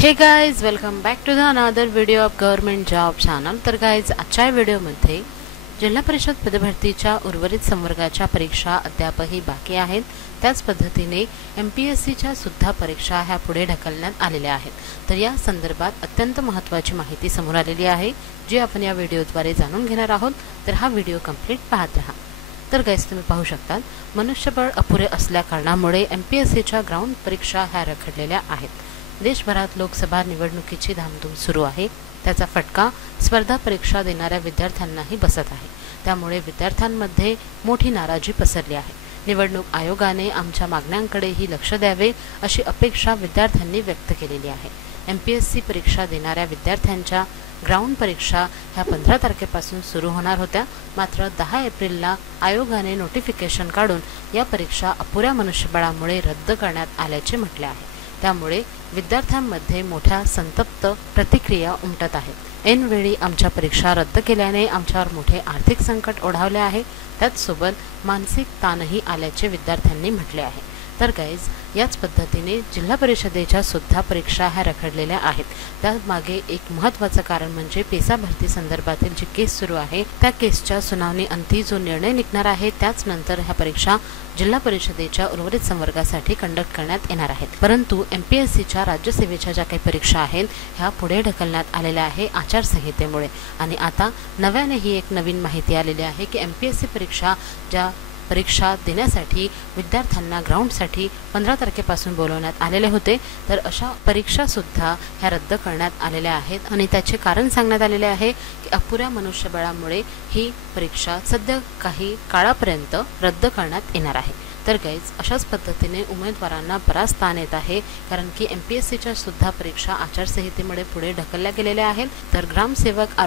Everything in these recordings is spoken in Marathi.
हे guys, welcome back to the another video of government job channel. तर गाइज, आजच्या व्हिडिओमध्ये जिल्हा परिषद पदभरतीच्या उर्वरित संवर्गाच्या परीक्षा अद्यापही बाकी आहेत। त्याच पद्धतीने MPSCच्या सुद्धा परीक्षा ह्या पुढे ढकलण्यात आलेल्या आहेत। तर या संदर्भात अत्यंत महत्त्वाची माहिती समोर आलेली आहे, जी आपण या व्हिडिओद्वारे जाणून घेणार आहोत। तर हा व्हिडिओ कंप्लीट पाहत रहा। तर गाइस, तुम्ही पाहू शकता मनुष्यबळ अपुरे असल्या कारणामुळे MPSCच्या ग्राउंड परीक्षा ह्या रखडलेल्या आहेत। देशभरात लोकसभा निवडणुकीची धामधूम सुरू आहे। त्याचा फटका स्पर्धा परीक्षा देणाऱ्या विद्यार्थ्यांनाही बसत आहे। त्यामुळे विद्यार्थ्यांमध्ये मोठी नाराजी पसरली आहे। निवडणूक आयोगाने आमच्या मागण्यांकडेही लक्ष द्यावे अशी अपेक्षा विद्यार्थ्यांनी व्यक्त केलेली आहे। MPSC परीक्षा देणाऱ्या विद्यार्थ्यांच्या ग्राउंड परीक्षा ह्या 15 तारखेपासून सुरू होणार होत्या। मात्र 10 एप्रिलला आयोगाने नोटिफिकेशन काढून या परीक्षा अपुऱ्या मनुष्यबळामुळे रद्द करण्यात आल्याचे म्हटले आहे। त्यामुळे विद्यार्थ्यांमध्ये मोठ्या संतप्त प्रतिक्रिया उमटत आहेत। ऐनवेळी आमच्या परीक्षा रद्द केल्याने आमच्यावर मोठे आर्थिक संकट ओढावले आहे। त्याचसोबत मानसिक ताणही आल्याचे विद्यार्थ्यांनी म्हटले आहे। तर गाइज, याच पद्धतीने जिल्हा परिषदेच्या सुद्धा परीक्षा ह्या रखडलेल्या आहेत। त्यामागे एक महत्त्वाचं कारण म्हणजे पेसा भरती संदर्भातील जी केस सुरू आहे, त्या केसच्या सुनावणी अंती जो निर्णय निघणार आहे, त्याच नंतर ह्या परीक्षा जिल्हा परिषदेच्या उर्वरित संवर्गासाठी कंडक्ट करण्यात येणार आहेत। परंतु MPSCच्या राज्यसेवेच्या ज्या काही परीक्षा आहेत, ह्या पुढे ढकलण्यात आलेल्या आहे आचारसंहितेमुळे। आणि आता नव्याने ही एक नवीन माहिती आलेली आहे की MPSC परीक्षा ज्या परीक्षा देण्यासाठी विद्यार्थ्यांना ग्राउंडसाठी 15 तारखेपासून बोलवण्यात आलेले होते, तर अशा परीक्षा सुद्धा ह्या रद्द करण्यात आलेल्या आहेत। आणि त्याचे कारण सांगण्यात आलेले आहे की अपुऱ्या मनुष्यबळामुळे ही परीक्षा सध्या काही काळापर्यंत रद्द करण्यात येणार आहे। तर गाइज, अशाच पद्धतीने उमेदवारांना बराच ताण येत आहे, कारण की MPSCच्या सुद्धा परीक्षा आचारसंहितेमुळे पुढे ढकलल्या गेलेल्या आहेत। तर ग्रामसेवक,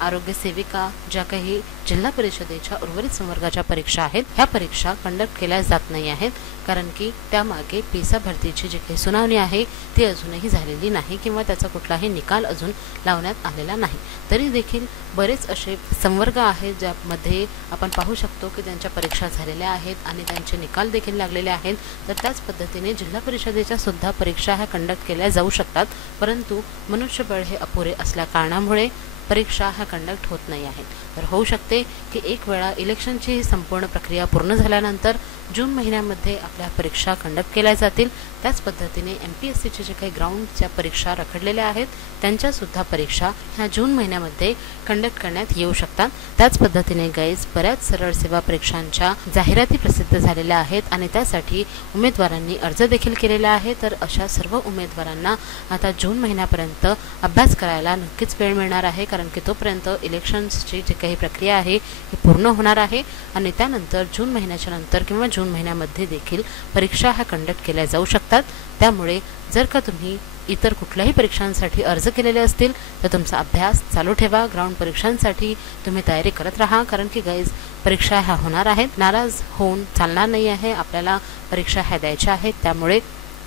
आरोग्य सेविका ज्या काही जिल्हा परिषदेच्या उर्वरित संवर्गाच्या परीक्षा आहेत, ह्या परीक्षा कंडक्ट केल्या जात नाही आहेत, कारण की त्यामागे पेसा भरतीची जी काही सुनावणी आहे ती अजूनही झालेली नाही किंवा त्याचा कुठलाही निकाल अजून लावण्यात आलेला नाही। तरी देखील बरेच असे संवर्ग आहेत ज्यामध्ये आपण पाहू शकतो की त्यांच्या परीक्षा झालेल्या आहेत आणि त्यांचे निकाल देखील लागलेले आहेत। तर त्याच पद्धतीने जिल्हा परिषदेच्या सुद्धा परीक्षा ह्या कंडक्ट केल्या जाऊ शकतात, परंतु मनुष्यबळ हे अपुरे असल्या कारणामुळे परीक्षा ह्या कंडक्ट होत नाही आहेत। तर होऊ शकते की एक वेळा इलेक्शनची संपूर्ण प्रक्रिया पूर्ण झाल्यानंतर जून महिन्यामध्ये आपल्या परीक्षा कंडक्ट केल्या जातील। त्याच पद्धतीने MPSCचे जे काही ग्राउंडच्या परीक्षा रखडलेल्या आहेत, त्यांच्या सुद्धा परीक्षा ह्या जून महिन्यामध्ये कंडक्ट करण्यात येऊ शकतात। त्याच पद्धतीने गाइज, बऱ्याच सरळ सेवा परीक्षांच्या जाहिराती प्रसिद्ध झालेल्या आहेत आणि त्यासाठी उमेदवारांनी अर्ज देखील केलेला आहे। तर अशा सर्व उमेदवारांना आता जून महिन्यापर्यंत अभ्यास करायला नक्कीच वेळ मिळणार आहे, कारण की तोपर्यंत इलेक्शन्सची जी काही प्रक्रिया आहे ही पूर्ण होणार आहे आणि त्यानंतर जून महिन्याच्या नंतर किंवा जून महिन्यामध्ये देखील परीक्षा ह्या कंडक्ट केल्या जाऊ शकतात। त्यामुळे जर का तुम्ही इतर कुठल्याही परीक्षांसाठी अर्ज केलेले असतील तर तुमचा अभ्यास चालू ठेवा। ग्राउंड परीक्षांसाठी तुम्ही तयारी करत राहा, कारण की गाइज, परीक्षा ह्या होणार आहेत। नाराज होऊन चालणार नाही आहे, आपल्याला परीक्षा ह्या द्यायच्या आहेत। त्यामुळे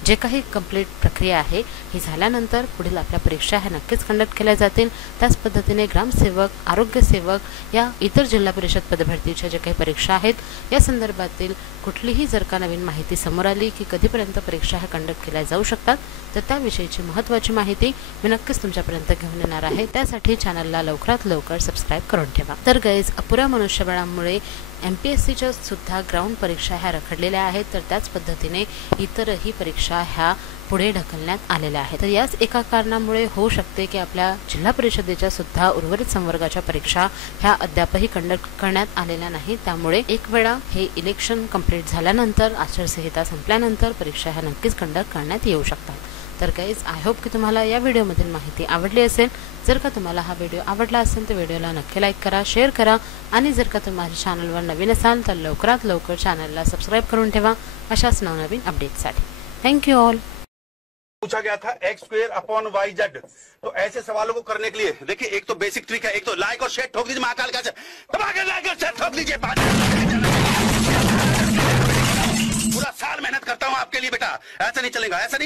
जे काही कंप्लीट प्रक्रिया आहे ही झाल्यानंतर पुढील आपल्या परीक्षा ह्या नक्कीच कंडक्ट केल्या जातील। त्याच पद्धतीने ग्रामसेवक, आरोग्य सेवक या इतर जिल्हा परिषद पदभरतीच्या ज्या काही परीक्षा आहेत, या संदर्भातील कुठलीही जर का नवीन माहिती समोर आली की कधीपर्यंत परीक्षा ह्या कंडक्ट केल्या जाऊ शकतात, तर त्याविषयीची महत्त्वाची माहिती मी नक्कीच तुमच्यापर्यंत घेऊन येणार आहे। त्यासाठी चॅनलला लवकरात लवकर सबस्क्राईब करून ठेवा। तर गाइज, अपुऱ्या मनुष्यबळामुळे MPSCच्या सुद्धा ग्राउंड परीक्षा ह्या रखडलेल्या आहेत, तर त्याच पद्धतीने इतरही परीक्षा ह्या पुढे ढकलण्यात आलेल्या आहेत। तर याच एका कारणामुळे होऊ शकते की आपल्या जिल्हा परिषदेच्या सुद्धा उर्वरित संवर्गाच्या परीक्षा ह्या अद्यापही कंडक्ट करण्यात आलेल्या नाही। त्यामुळे एक वेळा हे इलेक्शन कंप्लीट झाल्यानंतर, आचारसंहिता संपल्यानंतर परीक्षा ह्या नक्कीच कंडक्ट करण्यात येऊ शकतात। तर गाइज, आय होप की तुम्हाला या व्हिडिओमधील माहिती आवडली असेल। जर का तुम्हाला हा व्हिडिओ आवडला असेल तर व्हिडिओला नक्की लाईक करा, शेअर करा आणि जर का तुम्ही माझ्या चॅनलवर नवीन असाल तर लवकरात लवकर चॅनलला सबस्क्राईब करून ठेवा अशाच नवनवीन अपडेट्ससाठी। Thank you all. पूछा गया था x²/y/z, तो ऐसे सवालों को करने के लिए देखिए, एक तो बेसिक ट्रिक है, एक तो लाइक और शेयर ठोक दीजिए, महाकाल का दबा के लाइक और शेयर ठोक दीजिए। पूरा साल मेहनत करता हूं आपके लिए बेटा, ऐसा नहीं चलेगा, ऐसा नहीं।